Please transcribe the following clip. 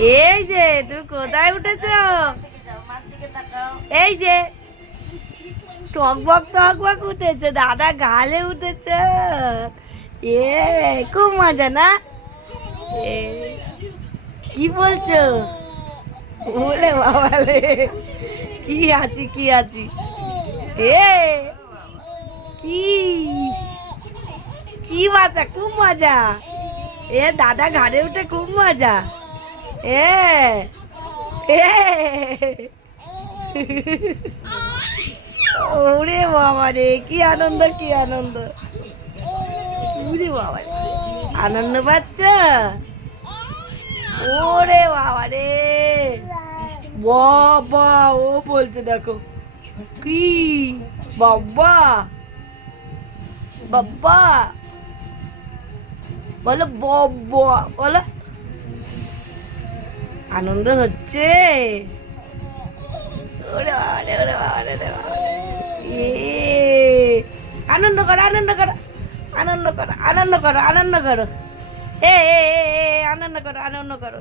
এই যে তুই কোথায় উঠেছ? এই যে টকবক উঠেছে, দাদা গালে উঠেছ। এ খুব মজা না? এ, কি বলছো? বলে বাবালে, কি আছি কি আছি। এ কি কি মজা, খুব মজা। এ দাদা ঘাড়ে উঠে খুব মজা। এ এ ওরে বাবা রে, কি আনন্দ কি আনন্দ। ওরে বাবা রে, আনন্দ পাচ্ছ? ওরে বাবা রে, বাবা ও বলছে দেখো কি, বাবা বাবা বলো, বাবা বলো। আনন্দ হচ্ছে। ওরে বাবা রে, ওরে বাবা রে, ওরে বাবা রে। এ আনন্দ করো আনন্দ করো আনন্দ করো আনন্দ করো আনন্দ করো। এ আনন্দ করো আনন্দ করো।